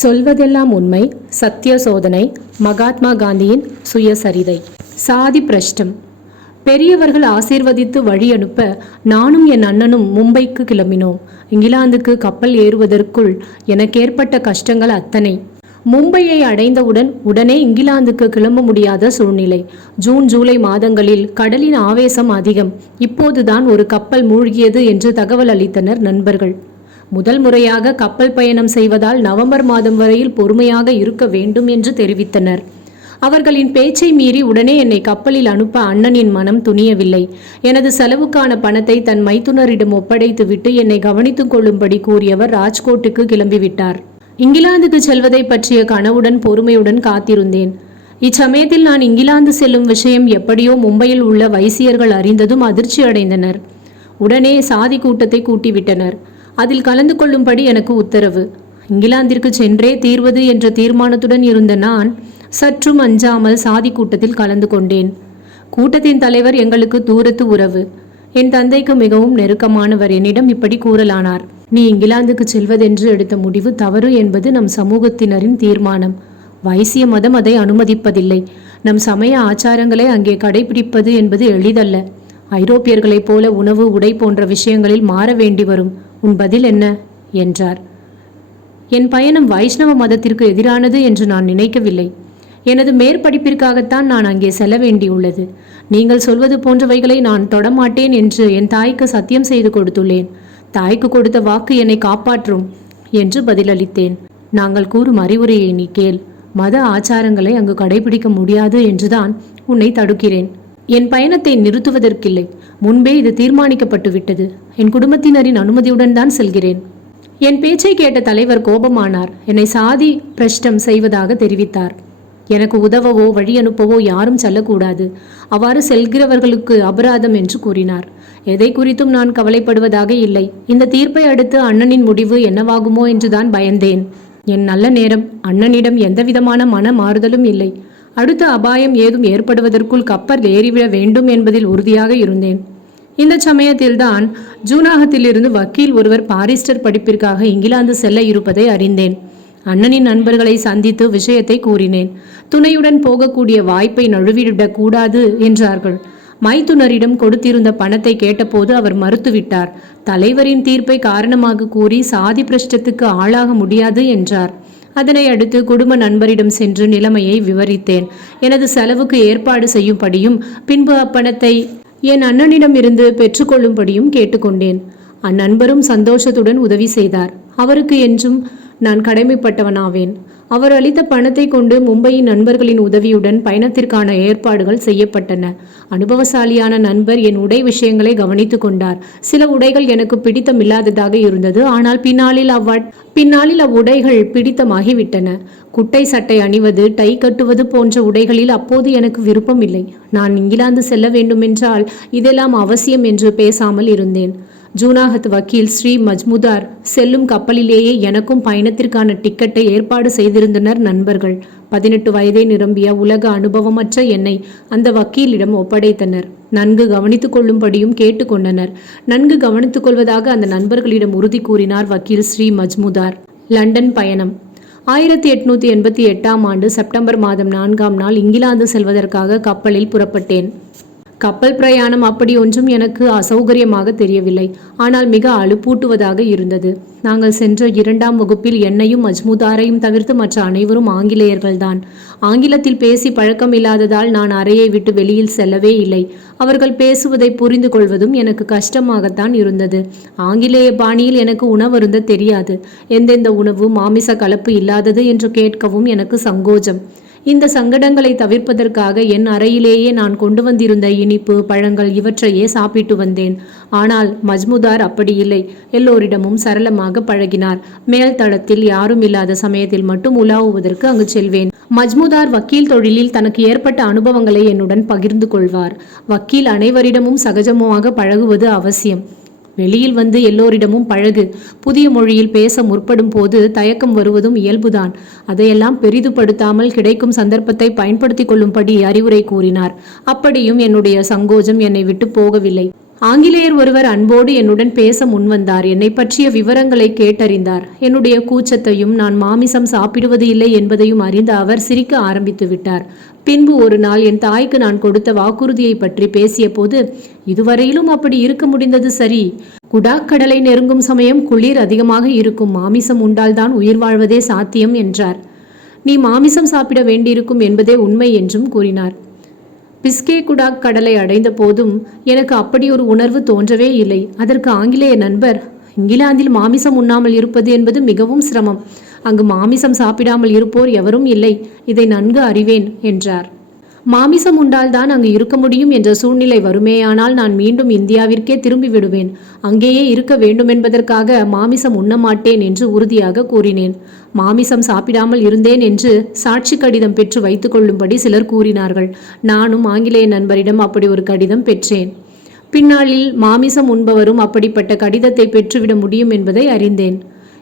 சொல்வதெல்லாம் உண்மை சத்திய சோதனை மகாத்மா காந்தியின் சுயசரிதை. சாதி பிரஷ்டம். பெரியவர்கள் ஆசீர்வதித்து வழி அனுப்ப நானும் என் அண்ணனும் மும்பைக்கு கிளம்பினோம். இங்கிலாந்துக்கு கப்பல் ஏறுவதற்குள் எனக்கு ஏற்பட்ட கஷ்டங்கள் அத்தனை. மும்பையை அடைந்தவுடன் உடனே இங்கிலாந்துக்கு கிளம்ப முடியாத சூழ்நிலை. ஜூன் ஜூலை மாதங்களில் கடலின் ஆவேசம் அதிகம். இப்போதுதான் ஒரு கப்பல் மூழ்கியது என்று தகவல் அளித்தனர் நண்பர்கள். முதல் முறையாக கப்பல் பயணம் செய்வதால் நவம்பர் மாதம் வரையில் பொறுமையாக இருக்க வேண்டும் என்று தெரிவித்தனர். அவர்களின் பேச்சை மீறி உடனே என்னை கப்பலில் அனுப்ப அண்ணனின் மனம் துணியவில்லை. எனது செலவுக்கான பணத்தை தன் மைத்துனரிடம் ஒப்படைத்துவிட்டு என்னை கவனித்துக் கொள்ளும்படி கூறியவர் ராஜ்கோட்டுக்கு கிளம்பிவிட்டார். இங்கிலாந்துக்கு செல்வதை பற்றிய கனவுடன் பொறுமையுடன் காத்திருந்தேன். இச்சமயத்தில் நான் இங்கிலாந்து செல்லும் விஷயம் எப்படியோ மும்பையில் உள்ள வைசியர்கள் அறிந்ததும் அதிர்ச்சி அடைந்தனர் உடனே சாதி கூட்டத்தை கூட்டிவிட்டனர். அதில் கலந்து கொள்ளும்படி எனக்கு உத்தரவு. இங்கிலாந்திற்கு சென்றே தீர்வது என்ற தீர்மானத்துடன் இருந்த நான் சற்றும் அஞ்சாமல் சாதி கூட்டத்தில் கலந்து கொண்டேன். கூட்டத்தின் தலைவர் எங்களுக்கு தூரத்து உறவு. என் தந்தைக்கு மிகவும் நெருக்கமானவர். என்னிடம் இப்படி கூறலானார். நீ இங்கிலாந்துக்கு செல்வதென்று எடுத்த முடிவு தவறு என்பது நம் சமூகத்தினரின் தீர்மானம். வைசிய மதம் அதை அனுமதிப்பதில்லை. நம் சமய ஆச்சாரங்களை அங்கே கடைபிடிப்பது என்பது எளிதல்ல. ஐரோப்பியர்களைப் போல உணவு உடை போன்ற விஷயங்களில் மாற வேண்டி வரும். உன் பதில் என்ன? என்றார். என் பயணம் வைஷ்ணவ மதத்திற்கு எதிரானது என்று நான் நினைக்கவில்லை. எனது மேற்படிப்பிற்காகத்தான் நான் அங்கே செல்ல வேண்டியுள்ளது. நீங்கள் சொல்வது போன்றவைகளை நான் தொடமாட்டேன் என்று என் தாய்க்கு சத்தியம் செய்து கொடுத்துள்ளேன். தாய்க்கு கொடுத்த வாக்கு என்னை காப்பாற்றும் என்று பதிலளித்தேன். நாங்கள் கூறும் அறிவுரையை நீ கேள். மத ஆச்சாரங்களை அங்கு கடைபிடிக்க முடியாது என்றுதான் உன்னை தடுக்கிறேன். என் பயணத்தை நிறுத்துவதற்கில்லை. முன்பே இது தீர்மானிக்கப்பட்டு விட்டது என் குடும்பத்தினரின் அனுமதியுடன் தான் செல்கிறேன். என் பேச்சை கேட்ட தலைவர் கோபமானார். என்னை சாதி பிரஷ்டம் செய்வதாக தெரிவித்தார். எனக்கு உதவவோ வழி அனுப்பவோ யாரும் செல்லக்கூடாது. அவ்வாறு செல்கிறவர்களுக்கு அபராதம் என்று கூறினார். எதை குறித்தும் நான் கவலைப்படுவதாக இல்லை. இந்த தீர்ப்பை அடுத்து அண்ணனின் முடிவு என்னவாகுமோ என்றுதான் பயந்தேன். என் நல்ல நேரம் அண்ணனிடம் எந்தவிதமான மன மாறுதலும் இல்லை. அடுத்த அபாயம் ஏதும் ஏற்படுவதற்குள் கப்பல் ஏறிவிட வேண்டும் என்பதில் உறுதியாக இருந்தேன். இந்த சமயத்தில்தான் ஜூனாகத்திலிருந்து வக்கீல் ஒருவர் பாரிஸ்டர் படிப்பிற்காக இங்கிலாந்து செல்ல இருப்பதை அறிந்தேன். அண்ணனின் நண்பர்களை சந்தித்து விஷயத்தை கூறினேன். துணையுடன் போகக்கூடிய வாய்ப்பை நழுவிடக் கூடாது என்றார்கள். மைத்துனரிடம் கொடுத்திருந்த பணத்தை கேட்டபோது அவர் மறுத்துவிட்டார். தலைவரின் தீர்ப்பை காரணமாக கூறி சாதி பிரஷ்டத்துக்கு ஆளாக முடியாது என்றார். அதனை அடுத்து குடும்ப நண்பரிடம் சென்று நிலைமையை விவரித்தேன். எனது செலவுக்கு ஏற்பாடு செய்யும்படியும் பின்பு அப்பணத்தை என் அண்ணனிடம் இருந்து பெற்றுக்கொள்ளும்படியும் கேட்டுக்கொண்டேன். அந்நண்பரும் சந்தோஷத்துடன் உதவி செய்தார். அவருக்கு என்றும் நான் கடமைப்பட்டவனாவேன். அவர் அளித்த பணத்தை கொண்டு மும்பையின் நண்பர்களின் உதவியுடன் பயணத்திற்கான ஏற்பாடுகள் செய்யப்பட்டன. அனுபவசாலியான நண்பர் என் உடை விஷயங்களை கவனித்துக் கொண்டார். சில உடைகள் எனக்கு பிடித்தமில்லாததாக இருந்தது. ஆனால் பின்னாளில் அவ்வ பின்னாளில் அவ்வுடைகள் பிடித்தமாகிவிட்டன. குட்டை சட்டை அணிவது டை கட்டுவது போன்ற உடைகளில் அப்போது எனக்கு விருப்பமில்லை. நான் இங்கிலாந்து செல்ல வேண்டுமென்றால் இதெல்லாம் அவசியம் என்று பேசாமல் இருந்தேன். ஜூனாகத் வக்கீல் ஸ்ரீ மஜ்முதார் செல்லும் கப்பலிலேயே எனக்கும் பயணத்திற்கான டிக்கெட்டை ஏற்பாடு செய்திருந்தனர் நண்பர்கள். பதினெட்டு வயதை நிரம்பிய உலக அனுபவமற்ற என்னை அந்த வக்கீலிடம் ஒப்படைத்தனர். நன்கு கவனித்துக் கொள்ளும்படியும் கேட்டுக்கொண்டனர். நன்கு கவனித்துக் கொள்வதாக அந்த நண்பர்களிடம் உறுதி கூறினார் வக்கீல் ஸ்ரீ மஜ்முதார். லண்டன் பயணம். ஆயிரத்தி எட்நூத்தி எண்பத்தி எட்டாம் ஆண்டு செப்டம்பர் மாதம் நான்காம் நாள் இங்கிலாந்து செல்வதற்காக கப்பலில் புறப்பட்டேன். கப்பல் பிரயாணம் அப்படி ஒன்றும் எனக்கு அசௌகரியமாக தெரியவில்லை. ஆனால் மிக அலுப்பூட்டுவதாக இருந்தது. நாங்கள் சென்ற இரண்டாம் வகுப்பில் என்னையும் மஜ்முதாரையும் தவிர்த்து மற்ற அனைவரும் ஆங்கிலேயர்கள்தான். ஆங்கிலத்தில் பேசி பழக்கம் இல்லாததால் நான் அறையை விட்டு வெளியில் செல்லவே இல்லை. அவர்கள் பேசுவதை புரிந்து கொள்வதும் எனக்கு கஷ்டமாகத்தான் இருந்தது. ஆங்கிலேய பாணியில் எனக்கு உணவருந்த தெரியாது. எந்தெந்த உணவு மாமிச கலப்பு இல்லாதது என்று கேட்கவும் எனக்கு சங்கோஜம். இந்த சங்கடங்களை தவிர்ப்பதற்காக என் அறையிலேயே நான் கொண்டு வந்திருந்த இனிப்பு பழங்கள் இவற்றையே சாப்பிட்டு வந்தேன். ஆனால் மஜ்முதார் அப்படி இல்லை எல்லோரிடமும் சரளமாக பழகினார். மேல் தளத்தில் யாரும் இல்லாத சமயத்தில் மட்டும் உலாவுவதற்கு அங்கு செல்வேன். மஜ்முதார் வக்கீல் தொழிலில் தனக்கு ஏற்பட்ட அனுபவங்களை என்னுடன் பகிர்ந்து கொள்வார். வக்கீல் அனைவரிடமும் சகஜமாக பழகுவது அவசியம். வெளியில் வந்து எல்லோரிடமும் பழகு. புதிய மொழியில் பேச முற்படும் போது தயக்கம் வருவதும் இயல்புதான். அதையெல்லாம் பெரிதுபடுத்தாமல் கிடைக்கும் சந்தர்ப்பத்தை பயன்படுத்திக் கொள்ளும்படி அறிவுரை கூறினார். அப்படியும் என்னுடைய சங்கோஜம் என்னை விட்டு போகவில்லை. ஆங்கிலேயர் ஒருவர் அன்போடு என்னுடன் பேச முன்வந்தார். என்னை பற்றிய விவரங்களை கேட்டறிந்தார். என்னுடைய கூச்சத்தையும் நான் மாமிசம் சாப்பிடுவது இல்லை என்பதையும் அறிந்த அவர் சிரிக்க ஆரம்பித்து விட்டார். பின்பு ஒரு நாள் என் தாய்க்கு நான் கொடுத்த வாக்குறுதியை பற்றி பேசிய போது இதுவரையிலும் அப்படி இருக்க முடிந்தது சரி. குடாக்கடலை நெருங்கும் சமயம் குளிர் அதிகமாக இருக்கும். மாமிசம் உண்டால்தான் உயிர் வாழ்வதே சாத்தியம் என்றார். நீ மாமிசம் சாப்பிட வேண்டியிருக்கும் என்பதே உண்மை என்றும் கூறினார். பிஸ்கே குடாக் கடலை அடைந்த போதும் எனக்கு அப்படி ஒரு உணர்வு தோன்றவே இல்லை. அதற்கு ஆங்கிலேய நண்பர் இங்கிலாந்தில் மாமிசம் உண்ணாமல் இருப்பது என்பது மிகவும் சிரமம். அங்கு மாமிசம் சாப்பிடாமல் இருப்போர் எவரும் இல்லை. இதை நன்கு அறிவேன் என்றார். மாமிசம் உண்டால்தான் அங்கு இருக்க முடியும் என்ற சூழ்நிலை வருமேயானால் நான் மீண்டும் இந்தியாவிற்கே திரும்பி விடுவேன். அங்கேயே இருக்க வேண்டுமென்பதற்காக மாமிசம் உண்ணமாட்டேன் என்று உறுதியாக கூறினேன். மாமிசம் சாப்பிடாமல் இருந்தேன் என்று சாட்சி கடிதம் பெற்று வைத்துக் கொள்ளும்படி சிலர் கூறினார்கள். நானும் ஆங்கிலேய நண்பரிடம் அப்படி ஒரு கடிதம் பெற்றேன். பின்னாளில் மாமிசம் உண்பவரும் அப்படிப்பட்ட கடிதத்தை பெற்றுவிட முடியும் என்பதை அறிந்தேன்.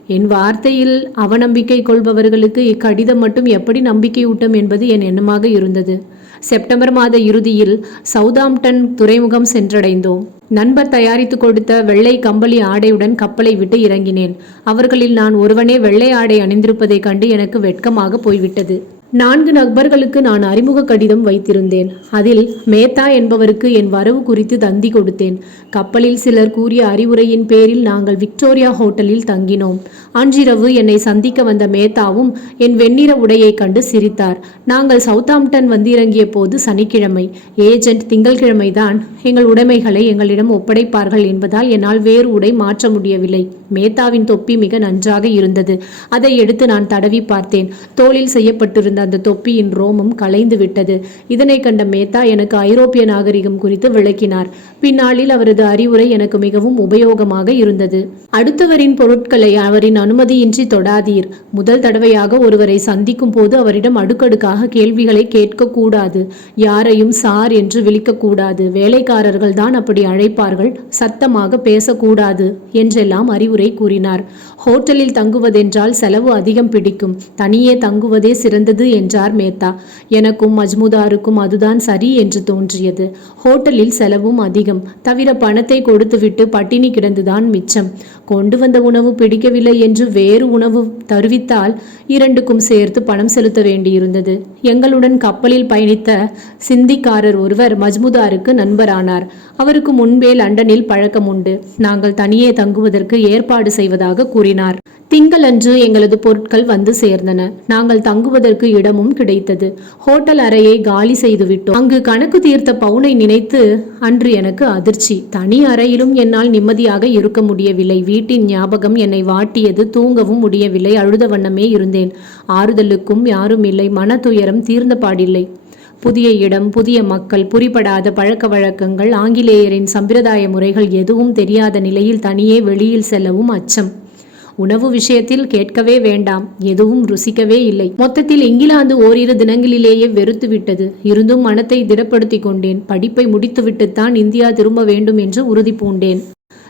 என் வார்த்தையில் அவநம்பிக்கை கொள்பவர்களுக்கு இக்கடிதம் மட்டும் எப்படி நம்பிக்கையூட்டும் என்பது என் எண்ணமாக இருந்தது. செப்டம்பர் மாத இறுதியில் சவுதாம்டன் துறைமுகம் சென்றடைந்தோம். நண்பர் தயாரித்து கொடுத்த வெள்ளை கம்பளி ஆடையுடன் கப்பலை விட்டு இறங்கினேன். அவர்களில் நான் ஒருவனே வெள்ளை ஆடை அணிந்திருப்பதைக் கண்டு எனக்கு வெட்கமாக போய்விட்டது. நான்கு நபர்களுக்கு நான் அறிமுக கடிதம் வைத்திருந்தேன். அதில் மேத்தா என்பவருக்கு என் வரவு குறித்து தந்தி கொடுத்தேன். கப்பலில் சிலர் கூறிய அறிவுரையின் பேரில் நாங்கள் விக்டோரியா ஹோட்டலில் தங்கினோம். அன்றிரவு என்னை சந்திக்க வந்த மேத்தாவும் என் வெண்ணிற உடையை கண்டு சிரித்தார். நாங்கள் சவுத்தாம்டன் வந்து இறங்கிய போது சனிக்கிழமை. ஏஜென்ட் திங்கள்கிழமைதான். எங்கள் உடைமைகளை எங்களிடம் ஒப்படைப்பார்கள் என்பதால் என்னால் வேறு உடை மாற்ற முடியவில்லை. மேத்தாவின் தொப்பி மிக நன்றாக இருந்தது. அதை எடுத்து நான் தடவி பார்த்தேன். தோளில் செய்யப்பட்டிருந்த அந்த தொப்பியின் ரோமம் கலைந்து விட்டது. இதனை கண்ட மேத்தா எனக்கு ஐரோப்பிய நாகரிகம் குறித்து விளக்கினார். பின்னாளில் அவரது அறிவுரை எனக்கு மிகவும் உபயோகமாக இருந்தது. அடுத்தவரின் பொருட்களை அவரின் அனுமதியின்றி தொடாதீர். முதல் தடவையாக ஒருவரை சந்திக்கும் போது அவரிடம் அடுக்கடுக்காக கேள்விகளை கேட்கக்கூடாது. யாரையும் சார் என்று விழிக்கக்கூடாது. வேலைக்காரர்கள் தான் அப்படி அழைப்பார்கள். சத்தமாக பேசக்கூடாது என்றெல்லாம் அறிவுரை கூறினார். ஹோட்டலில் தங்குவதென்றால் செலவு அதிகம் பிடிக்கும். தனியே தங்குவதே சிறந்தது என்றார் மேத்தா. எனக்கும் மஜ்முதாருக்கும் அதுதான் சரி என்று தோன்றியது. ஹோட்டலில் செலவும் அதிகம். தவிர பணத்தை கொடுத்துவிட்டு பட்டினி கிடந்துதான் மிச்சம். கொண்டு வந்த உணவு பிடிக்கவில்லை என்று வேறு உணவு தருவித்தால் இரண்டுக்கும் சேர்த்து பணம் செலுத்த வேண்டியிருந்தது. எங்களுடன் கப்பலில் பயணித்த சிந்திக்காரர் ஒருவர் மஜ்முதாருக்கு நண்பரானார். அவருக்கு முன்பே லண்டனில் பழக்கம் உண்டு நாங்கள் தனியே தங்குவதற்கு ஏற்பாடு செய்வதாக கூறினார். திங்களன்று எங்களது பொருட்கள் வந்து சேர்ந்தன. நாங்கள் தங்குவதற்கு இடமும் கிடைத்தது. ஹோட்டல் அறையை காலி செய்துவிட்டோம். அங்கு கணக்கு தீர்த்த பவுனை நினைத்து அன்று எனக்கு அதிர்ச்சி. தனி அறையிலும் என்னால் நிம்மதியாக இருக்க முடியவில்லை. வீட்டின் ஞாபகம் என்னை வாட்டியது. தூங்கவும் முடியவில்லை. அழுத வண்ணமே இருந்தேன். ஆறுதலுக்கும் யாரும் இல்லை. மன துயரம் தீர்ந்த பாடில்லை. புதிய இடம் புதிய மக்கள் புரிபடாத பழக்க வழக்கங்கள் ஆங்கிலேயரின் சம்பிரதாய முறைகள் எதுவும் தெரியாத நிலையில் தனியே வெளியில் செல்லவும் அச்சம். உணவு விஷயத்தில் கேட்கவே வேண்டாம் எதுவும் ருசிக்கவே இல்லை. மொத்தத்தில் இங்கிலாந்து ஓரிரு தினங்களிலேயே வெறுத்து விட்டது. இருந்தும் மனத்தை திடப்படுத்திக் கொண்டேன். படிப்பை முடித்துவிட்டுத்தான் இந்தியா திரும்ப வேண்டும் என்று உறுதி பூண்டேன்.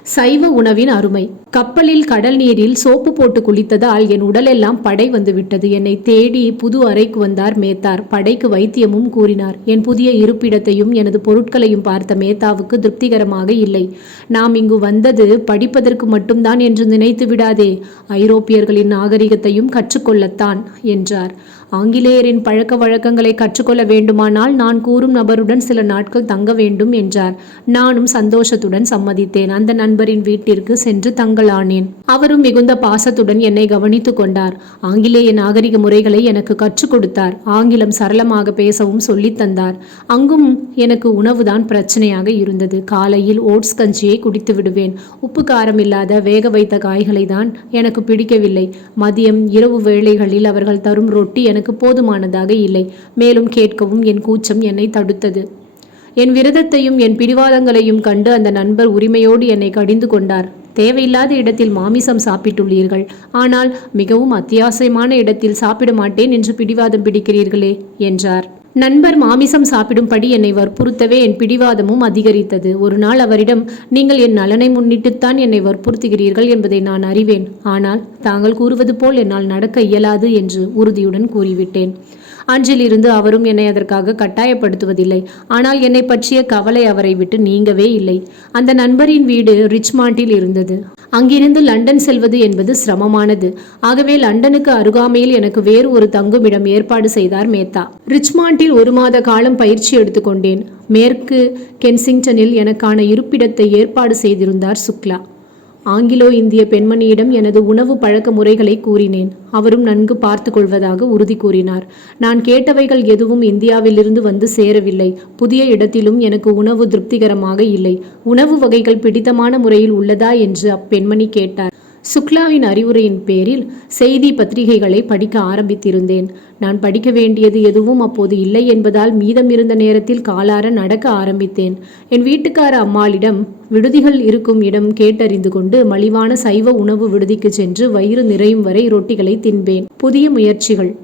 சைவ உணவின் அருமை. கப்பலில் கடல் நீரில் சோப்பு போட்டு குளித்ததால் என் உடலெல்லாம் படை வந்துவிட்டது என்னை தேடி புது அறைக்கு வந்தார் மேத்தார். படைக்கு வைத்தியமும் கூறினார். என் புதிய இருப்பிடத்தையும் எனது பொருட்களையும் பார்த்த மேத்தாவுக்கு திருப்திகரமாக இல்லை. நாம் இங்கு வந்தது படிப்பதற்கு மட்டும்தான் என்று நினைத்து விடாதே. ஐரோப்பியர்களின் நாகரிகத்தையும் கற்றுக்கொள்ளத்தான் என்றார். ஆங்கிலேயரின் பழக்க வழக்கங்களை கற்றுக்கொள்ள வேண்டுமானால் நான் கூறும் நபருடன் சில நாட்கள் தங்க வேண்டும் என்றார். நானும் சந்தோஷத்துடன் சம்மதித்தேன். அந்த நண்பரின் வீட்டிற்கு சென்று தங்கலானேன். அவரும் மிகுந்த பாசத்துடன் என்னை கவனித்துக் கொண்டார். ஆங்கிலேய நாகரிக முறைகளை எனக்கு கற்றுக் கொடுத்தார். ஆங்கிலம் சரளமாக பேசவும் சொல்லித் தந்தார். அங்கும் எனக்கு உணவுதான் பிரச்சனையாக இருந்தது. காலையில் ஓட்ஸ் கஞ்சியை குடித்து விடுவேன். உப்பு காரம் இல்லாத வேக வைத்த காய்களை தான் எனக்கு பிடிக்கவில்லை. மதியம் இரவு வேளைகளில் அவர்கள் தரும் ரொட்டி எனக்கு போதுமானதாக இல்லை. மேலும் கேட்கவும் என் கூச்சம் என்னை தடுத்தது. என் விரதத்தையும் என் பிடிவாதங்களையும் கண்டு அந்த நண்பர் உரிமையோடு என்னை கடிந்து கொண்டார். தேவையில்லாத இடத்தில் மாமிசம் சாப்பிட்டுள்ளீர்கள். ஆனால் மிகவும் அத்தியாவசியமான இடத்தில் சாப்பிட மாட்டேன் என்று பிடிவாதம் பிடிக்கிறீர்களே என்றார். நண்பர் மாமிசம் சாப்பிடும்படி என்னை வற்புறுத்தவே என் பிடிவாதமும் அதிகரித்தது. ஒரு நாள் அவரிடம் நீங்கள் என் நலனை முன்னிட்டுத்தான் என்னை வற்புறுத்துகிறீர்கள் என்பதை நான் அறிவேன். ஆனால் தாங்கள் கூறுவது போல் என்னால் நடக்க இயலாது என்று உறுதியுடன் கூறிவிட்டேன். அன்றிலிருந்து அவரும் என்னை அதற்காக கட்டாயப்படுத்துவதில்லை. ஆனால் என்னை பற்றிய கவலை அவரை விட்டு நீங்கவே இல்லை. அந்த நண்பரின் வீடு ரிச்மாண்டில் இருந்தது. அங்கிருந்து லண்டன் செல்வது என்பது சிரமமானது. ஆகவே லண்டனுக்கு அருகாமையில் எனக்கு வேறு ஒரு தங்குமிடம் ஏற்பாடு செய்தார் மேத்தா. ரிச்மாண்டில் ஒரு மாத காலம் பயிற்சி எடுத்துக்கொண்டேன் மேற்கு கென்சிங்டனில் எனக்கான இருப்பிடத்தை ஏற்பாடு செய்திருந்தார் சுக்லா. ஆங்கிலோ இந்திய பெண்மணியிடம் எனது உணவு பழக்க முறைகளை கூறினேன். அவரும் நன்கு பார்த்து கொள்வதாக உறுதி கூறினார். நான் கேட்டவைகள் எதுவும் இந்தியாவிலிருந்து வந்து சேரவில்லை. புதிய இடத்திலும் எனக்கு உணவு திருப்திகரமாக இல்லை. உணவு வகைகள் பிடித்தமான முறையில் உள்ளதா என்று அப்பெண்மணி கேட்டார். சுக்லாவின் அறிவுரையின் பேரில் செய்தி பத்திரிகைகளை படிக்க ஆரம்பித்திருந்தேன். நான் படிக்க வேண்டியது எதுவும் அப்போது இல்லை என்பதால் மீதமிருந்த நேரத்தில் காலார நடக்க ஆரம்பித்தேன். என் வீட்டுக்கார அம்மாளிடம் விடுதிகள் இருக்கும் இடம் கேட்டறிந்து கொண்டு மலிவான சைவ உணவு விடுதிக்கு சென்று வயிறு நிறையும் வரை ரொட்டிகளை தின்பேன். புதிய முயற்சிகள்.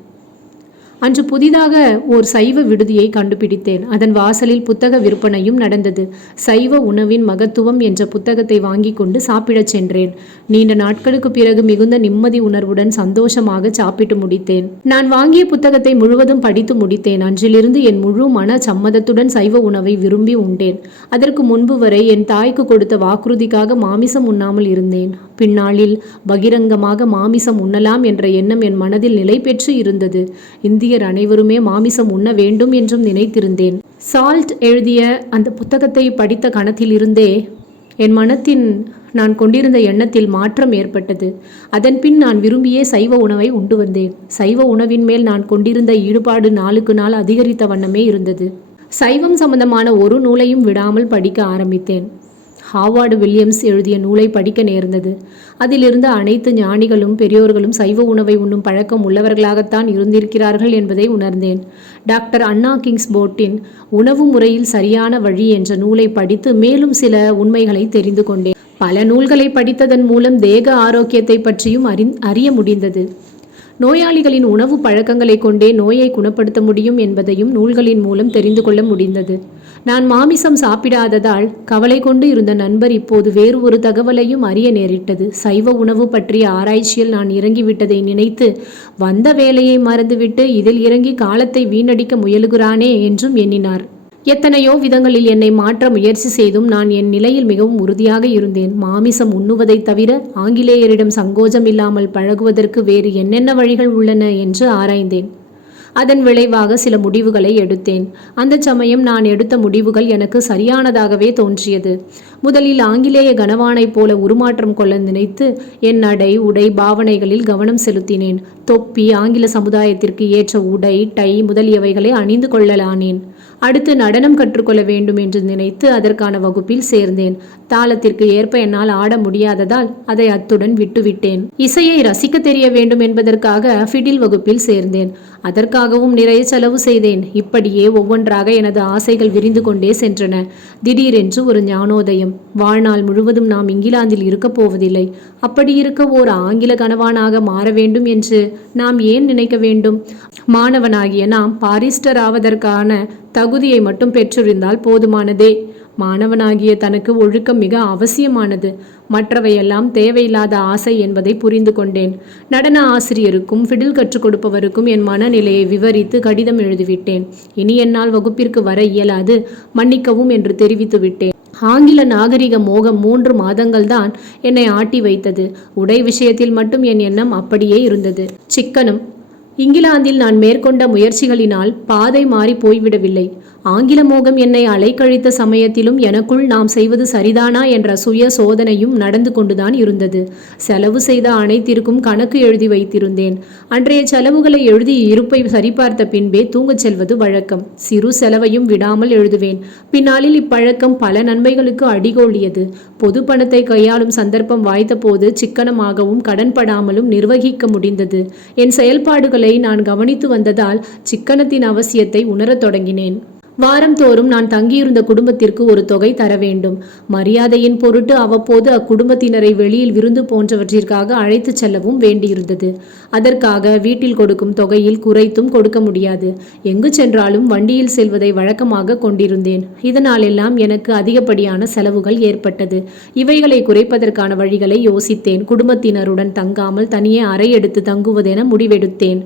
அன்று புதிதாக ஓர் சைவ விடுதியை கண்டுபிடித்தேன். அதன் வாசலில் புத்தக விற்பனையும் நடந்தது. சைவ உணவின் மகத்துவம் என்ற புத்தகத்தை வாங்கி கொண்டு சாப்பிடச் சென்றேன். நீண்ட நாட்களுக்கு பிறகு மிகுந்த நிம்மதி உணர்வுடன் சந்தோஷமாக சாப்பிட்டு முடித்தேன். நான் வாங்கிய புத்தகத்தை முழுவதும் படித்து முடித்தேன். அன்றிலிருந்து என் முழு மன சம்மதத்துடன் சைவ உணவை விரும்பி உண்டேன். அதற்கு முன்பு வரை என் தாய்க்கு கொடுத்த வாக்குறுதிக்காக மாமிசம் உண்ணாமல் இருந்தேன். பின்னாளில் பகிரங்கமாக மாமிசம் உண்ணலாம் என்ற எண்ணம் என் மனதில் நிலை பெற்று இருந்தது. இந்தியர் அனைவருமே மாமிசம் உண்ண வேண்டும் என்றும் நினைத்திருந்தேன். சால்ட் எழுதிய அந்த புத்தகத்தை படித்த கணத்திலிருந்தே என் மனத்தின் நான் கொண்டிருந்த எண்ணத்தில் மாற்றம் ஏற்பட்டது. அதன்பின் நான் விரும்பியே சைவ உணவை உண்டு வந்தேன். சைவ உணவின் மேல் நான் கொண்டிருந்த ஈடுபாடு நாளுக்கு நாள் அதிகரித்த வண்ணமே இருந்தது. சைவம் சம்பந்தமான ஒரு நூலையும் விடாமல் படிக்க ஆரம்பித்தேன். ஹாவார்டு வில்லியம்ஸ் எழுதிய நூலை படிக்க நேர்ந்தது. அதிலிருந்த அனைத்து ஞானிகளும் பெரியோர்களும் சைவ உணவை உண்ணும் பழக்கம் உள்ளவர்களாகத்தான் இருந்திருக்கிறார்கள் என்பதை உணர்ந்தேன். டாக்டர் அண்ணா கிங்ஸ் போட்டின் உணவு முறையில் சரியான வழி என்ற நூலை படித்து மேலும் சில உண்மைகளை தெரிந்து கொண்டேன். பல நூல்களை படித்ததன் மூலம் தேக ஆரோக்கியத்தை பற்றியும் அறி அறிய முடிந்தது. நோயாளிகளின் உணவு பழக்கங்களை கொண்டே நோயை குணப்படுத்த முடியும் என்பதையும் நூல்களின் மூலம் தெரிந்து கொள்ள முடிந்தது. நான் மாமிசம் சாப்பிடாததால் கவலை கொண்டு இருந்த நண்பர் இப்போது வேறு ஒரு தகவலையும் அறிய நேரிட்டது. சைவ உணவு பற்றிய ஆராய்ச்சியில் நான் இறங்கிவிட்டதை நினைத்து வந்த வேலையை மறந்துவிட்டு இதில் இறங்கி காலத்தை வீணடிக்க முயலுகிறானே என்றும் எண்ணினார். எத்தனையோ விதங்களில் என்னை மாற்ற முயற்சி செய்தும் நான் என் நிலையில் மிகவும் உறுதியாக இருந்தேன். மாமிசம் உண்ணுவதைத் தவிர ஆங்கிலேயரிடம் சங்கோஜம் இல்லாமல் பழகுவதற்கு வேறு என்னென்ன வழிகள் உள்ளன என்று ஆராய்ந்தேன். அதன் விளைவாக சில முடிவுகளை எடுத்தேன். அந்த சமயம் நான் எடுத்த முடிவுகள் எனக்கு சரியானதாகவே தோன்றியது. முதலில் ஆங்கிலேய கனவானைப் போல உருமாற்றம் கொள்ள நினைத்து என் நடை உடை பாவனைகளில் கவனம் செலுத்தினேன். தொப்பி ஆங்கில சமுதாயத்திற்கு ஏற்ற உடை டை முதலியவைகளை அணிந்து கொள்ளலானேன். அடுத்து நடனம் கற்றுக்கொள்ள வேண்டும் என்று நினைத்து அதற்கான வகுப்பில் சேர்ந்தேன். தாளத்திற்கு ஏற்ப என்னால் ஆட முடியாததால் அதை அத்துடன் விட்டுவிட்டேன். இசையை ரசிக்க தெரிய வேண்டும் என்பதற்காக ஃபிடில் வகுப்பில் சேர்ந்தேன். அதற்காகவும் நிறைய செலவு செய்தேன். இப்படியே ஒவ்வொன்றாக எனது ஆசைகள் விரிந்து கொண்டே சென்றன. திடீரென்று ஒரு ஞானோதயம். வாழ்நாள் முழுவதும் நாம் இங்கிலாந்தில் இருக்கப் போவதில்லை. அப்படி இருக்க ஓர் ஆங்கில கணவானாக மாற வேண்டும் என்று நாம் ஏன் நினைக்க வேண்டும்? மாணவனாகிய நாம் பாரிஸ்டர் ஆவதற்கான தகுதியை மட்டும் பெற்றிருந்தால் போதுமானதே. மாணவனாகிய தனக்கு ஒழுக்கம் மிக அவசியமானது. மற்றவையெல்லாம் தேவையில்லாத ஆசை என்பதை புரிந்து கொண்டேன். நடன ஆசிரியருக்கும் ஃபிடில் கற்றுக் கொடுப்பவருக்கும் என் மனநிலையை விவரித்து கடிதம் எழுதிவிட்டேன். இனி என்னால் வகுப்பிற்கு வர இயலாது மன்னிக்கவும் என்று தெரிவித்து விட்டேன். ஆங்கில நாகரிக மோகம் மூன்று மாதங்கள்தான் என்னை ஆட்டி வைத்தது. உடை விஷயத்தில் மட்டும் என் எண்ணம் அப்படியே இருந்தது. சிக்கனம் இங்கிலாந்தில் நான் மேற்கொண்ட முயற்சிகளினால் பாதை மாறி போய்விடவில்லை. ஆங்கில மோகம் என்னை அலைக்கழித்த சமயத்திலும் எனக்குள் நாம் செய்வது சரிதானா என்ற சுய சோதனையும் நடந்து கொண்டுதான் இருந்தது. செலவு செய்த அனைத்திற்கும் கணக்கு எழுதி வைத்திருந்தேன். அன்றைய செலவுகளை எழுதி இருப்பை சரிபார்த்த பின்பே தூங்கச் செல்வது வழக்கம். சிறு செலவையும் விடாமல் எழுதுவேன். பின்னாளில் இப்பழக்கம் பல நன்மைகளுக்கு அடிகோலியது. பொது பணத்தை கையாளும் சந்தர்ப்பம் வாய்த்தபோது சிக்கனமாகவும் கடன்படாமலும் நிர்வகிக்க முடிந்தது. என் செயல்பாடுகளை நான் கவனித்து வந்ததால் சிக்கனத்தின் அவசியத்தை உணரத் தொடங்கினேன். வாரந்தோறும் நான் தங்கியிருந்த குடும்பத்திற்கு ஒரு தொகை தர வேண்டும். மரியாதையின் பொருட்டு அவ்வப்போது அக்குடும்பத்தினரை வெளியில் விருந்து போன்றவற்றிற்காக அழைத்துச் செல்லவும் வேண்டியிருந்தது. அதற்காக வீட்டில் கொடுக்கும் தொகையில் குறைத்தும் கொடுக்க முடியாது. எங்கு சென்றாலும் வண்டியில் செல்வதை வழக்கமாக கொண்டிருந்தேன். இதனாலெல்லாம் எனக்கு அதிகப்படியான செலவுகள் ஏற்பட்டது. இவைகளை குறைப்பதற்கான வழிகளை யோசித்தேன். குடும்பத்தினருடன் தங்காமல் தனியே அறை எடுத்து தங்குவதென முடிவெடுத்தேன்.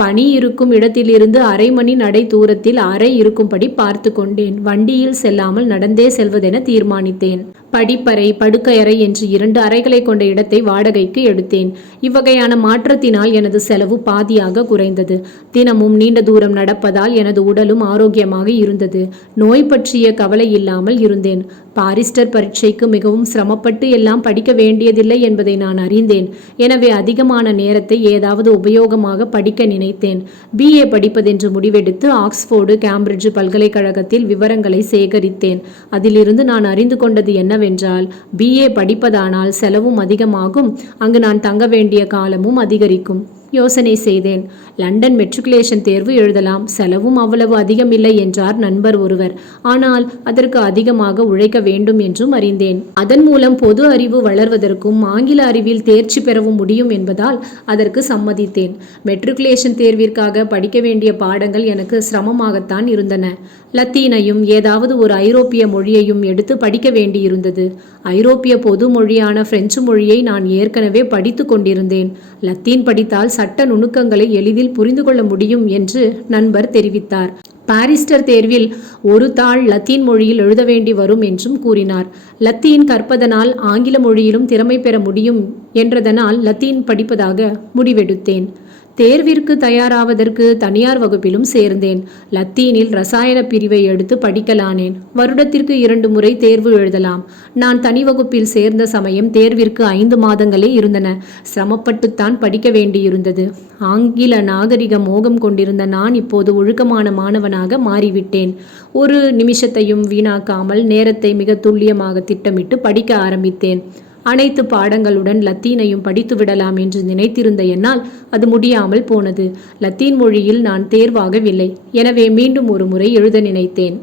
பணி இருக்கும் இடத்திலிருந்து அரை மணி நடை தூரத்தில் அறை இருக்கும்படி பார்த்து கொண்டேன். வண்டியில் செல்லாமல் நடந்தே செல்வதென தீர்மானித்தேன். படிப்பறை படுக்கையறை என்று இரண்டு அறைகளை கொண்ட இடத்தை வாடகைக்கு எடுத்தேன். இவ்வகையான மாற்றத்தினால் எனது செலவு பாதியாக குறைந்தது. தினமும் நீண்ட தூரம் நடப்பதால் எனது உடலும் ஆரோக்கியமாக இருந்தது. நோய் பற்றிய கவலை இல்லாமல் இருந்தேன். பாரிஸ்டர் பரீட்சைக்கு மிகவும் சிரமப்பட்டு எல்லாம் படிக்க வேண்டியதில்லை என்பதை நான் அறிந்தேன். எனவே அதிகமான நேரத்தை ஏதாவது உபயோகமாக படிக்க நினைத்தேன். பிஏ படிப்பதென்று முடிவெடுத்து ஆக்ஸ்போர்டு கேம்பிரிட்ஜ் பல்கலைக்கழகத்தில் விவரங்களை சேகரித்தேன். அதிலிருந்து நான் அறிந்து கொண்டது என்னவென்றால் பிஏ படிப்பதானால் செலவும் அதிகமாகும் அங்கு நான் தங்க வேண்டிய காலமும் அதிகரிக்கும். யோசனை செய்தேன். லண்டன் மெட்ரிகுலேஷன் தேர்வு எழுதலாம். செலவும் அவ்வளவு அதிகமில்லை என்றார் நண்பர் ஒருவர். ஆனால் அதற்கு அதிகமாக உழைக்க வேண்டும் என்றும் அறிந்தேன். அதன் மூலம் பொது அறிவு வளர்வதற்கும் ஆங்கில அறிவில் தேர்ச்சி பெறவும் முடியும் என்பதால் அதற்கு சம்மதித்தேன். மெட்ரிகுலேஷன் தேர்விற்காக படிக்க வேண்டிய பாடங்கள் எனக்கு சிரமமாகத்தான் இருந்தன. லத்தீனையும் ஏதாவது ஒரு ஐரோப்பிய மொழியையும் எடுத்து படிக்க வேண்டியிருந்தது. ஐரோப்பிய பொது மொழியான பிரெஞ்சு மொழியை நான் ஏற்கனவே படித்து கொண்டிருந்தேன். லத்தீன் படித்தால் சட்ட நுணுக்கங்களை எளிதில் புரிந்து கொள்ள முடியும் என்று நண்பர் தெரிவித்தார். பாரிஸ்டர் தேர்வில் ஒரு தாள் லத்தீன் மொழியில் எழுத வேண்டி வரும் என்றும் கூறினார். லத்தீன் கற்பதனால் ஆங்கில மொழியிலும் திறமை பெற முடியும் என்றதனால் லத்தீன் படிப்பதாக முடிவெடுத்தேன். தேர்விற்கு தயாராவதற்கு தனியார் வகுப்பிலும் சேர்ந்தேன். லத்தீனில் ரசாயன பிரிவை எடுத்து படிக்கலானேன். வருடத்திற்கு இரண்டு முறை தேர்வு எழுதலாம். நான் தனி வகுப்பில் சேர்ந்த சமயம் தேர்விற்கு ஐந்து மாதங்களே இருந்தன. சிரமப்பட்டுத்தான் படிக்க வேண்டியிருந்தது. ஆங்கில நாகரிக மோகம் கொண்டிருந்த நான் இப்போது ஒழுக்கமான மாணவனாக மாறிவிட்டேன். ஒரு நிமிஷத்தையும் வீணாக்காமல் நேரத்தை மிக துல்லியமாக திட்டமிட்டு படிக்க ஆரம்பித்தேன். அனைத்து பாடங்களுடன் லத்தீனையும் படித்து விடலாம் என்று நினைத்திருந்த என்னால் அது முடியாமல் போனது. லத்தீன் மொழியில் நான் தேர்வாகவில்லை. எனவே மீண்டும் ஒரு முறை எழுத நினைத்தேன்.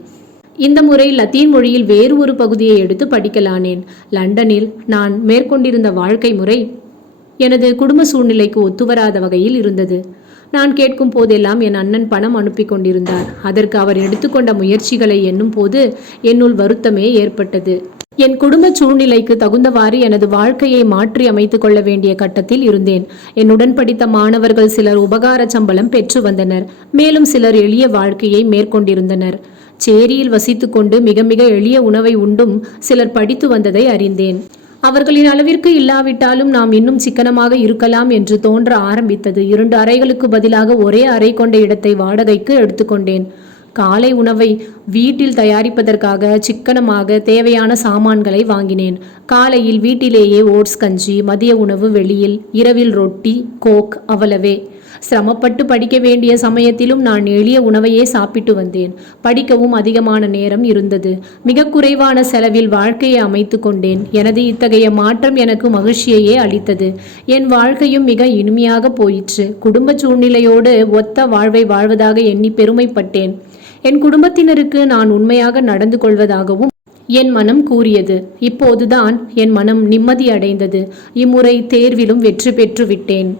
இந்த முறை லத்தீன் மொழியில் வேறு ஒரு பகுதியை எடுத்து படிக்கலானேன். லண்டனில் நான் மேற்கொண்டிருந்த வாழ்க்கை முறை எனது குடும்ப சூழ்நிலைக்கு ஒத்துவராத வகையில் இருந்தது. நான் கேட்கும் போதெல்லாம் என் அண்ணன் பணம் அனுப்பி கொண்டிருந்தார். அதற்கு அவர் எடுத்துக்கொண்ட முயற்சிகளை எண்ணும் போது என்னுள் வருத்தமே ஏற்பட்டது. என் குடும்ப சூழ்நிலைக்கு தகுந்தவாறு எனது வாழ்க்கையை மாற்றி அமைத்துக் கொள்ள வேண்டிய கட்டத்தில் இருந்தேன். என்னுடன் படித்த மாணவர்கள் சிலர் உபகார சம்பளம் பெற்று வந்தனர். மேலும் சிலர் எளிய வாழ்க்கையை மேற்கொண்டிருந்தனர். சேரியில் வசித்துக்கொண்டு மிக மிக எளிய உணவை உண்டும் சிலர் படித்து வந்ததை அறிந்தேன். அவர்களின் அளவிற்கு இல்லாவிட்டாலும் நாம் இன்னும் சிக்கனமாக இருக்கலாம் என்று தோன்ற ஆரம்பித்தது. இரண்டு அறைகளுக்கு பதிலாக ஒரே அறை கொண்ட இடத்தை வாடகைக்கு எடுத்துக்கொண்டேன் காலை உணவை வீட்டில் தயாரிப்பதற்காக சிக்கனமாக தேவையான சாமான்களை வாங்கினேன். காலையில் வீட்டிலேயே ஓட்ஸ் கஞ்சி மதிய உணவு வெளியில் இரவில் ரொட்டி கோக் அவ்வளவே சிரமப்பட்டு படிக்க வேண்டிய சமயத்திலும் நான் எளிய உணவையே சாப்பிட்டு வந்தேன். படிக்கவும் அதிகமான நேரம் இருந்தது. மிக குறைவான செலவில் வாழ்க்கையை அமைத்து கொண்டேன். எனது இத்தகைய மாற்றம் எனக்கு மகிழ்ச்சியையே அளித்தது. என் வாழ்க்கையும் மிக இனிமையாக போயிற்று. குடும்ப சூழ்நிலையோடு ஒத்த வாழ்வை வாழ்வதாக எண்ணி பெருமைப்பட்டேன். என் குடும்பத்தினருக்கு நான் உண்மையாக நடந்து கொள்வதாகவும் என் மனம் கூறியது. இப்போதுதான் என் மனம் நிம்மதி அடைந்தது. இம்முறை தேர்விலும் வெற்றி பெற்று விட்டேன்